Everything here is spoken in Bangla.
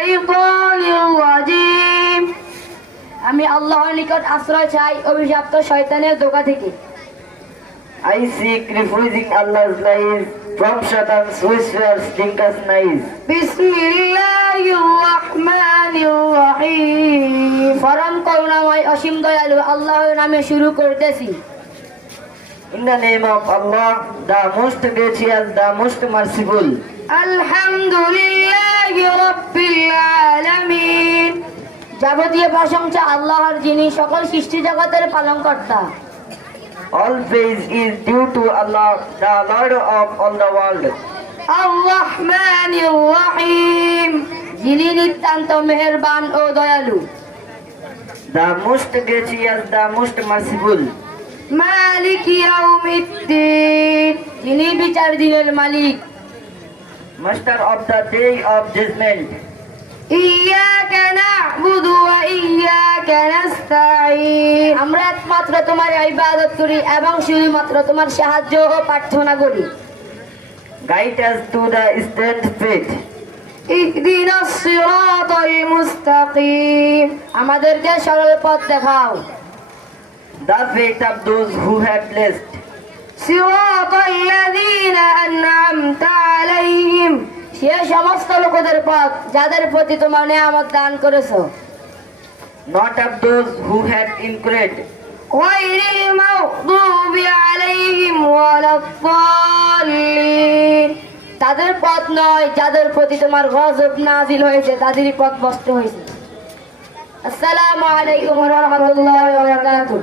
الشيطان الرجيم আমি আল্লাহর নিকট আশ্রয় চাই অভিশপ্ত শয়তানের ধোঁকা থেকে। I seek refuge in Allah's lies from Shaitan's whispers, stinker's knives. বিসমিল্লাহির রহমানির রহিম পরম করুণাময় অসীম দয়ালু আল্লাহর নামে শুরু করতেছি। In the name of Allah, the most gracious, the most merciful. আলহামদুলিল্লাহি রাব্বিল আলামিন যাবতীয় প্রশংসা আল্লাহর, যিনি সকল সৃষ্টি জগতের পালনকর্তা। All praise is due to Allah, the Lord of all the world. আর রহমানির রহিম যিনি নিতান্ত মেহেরবান ও দয়ালু। The most gracious, the most merciful. মালিক ইয়াউমিদ্দিন যিনি বিচার দিনের মালিক। Master of the day of judgment. ইয়াকা না'বুদু ওয়া ইয়াকা নাস্তাঈন আমরা একমাত্র তোমার ইবাদত করি এবং শুধুমাত্র তোমার সাহায্য ও প্রার্থনা করি। Guide us to the straight path. ইহদিনাস সিরাতাল মুস্তাকিম আমাদেরকে সরল পথ দেখাও। The faith of those who have blessed. সিরাতাল লাযীনা আন'আমতা আলাইহিম সে সমস্ত লোকদের পথ যাদের প্রতি তোমার নিয়ামত দান করেছো। Not of those who had incorrect. গায়রিল মাগদুবি আলাইহিম ওয়ালাদ-দাল্লিন তাদের পথ নয় যাদের প্রতি তোমার গজব নাজিল হয়েছে, তাদেরই পথ ভ্রষ্ট হয়েছে। আসসালামু আলাইকুম ওয়া রাহমাতুল্লাহি ওয়া বারাকাতুহু।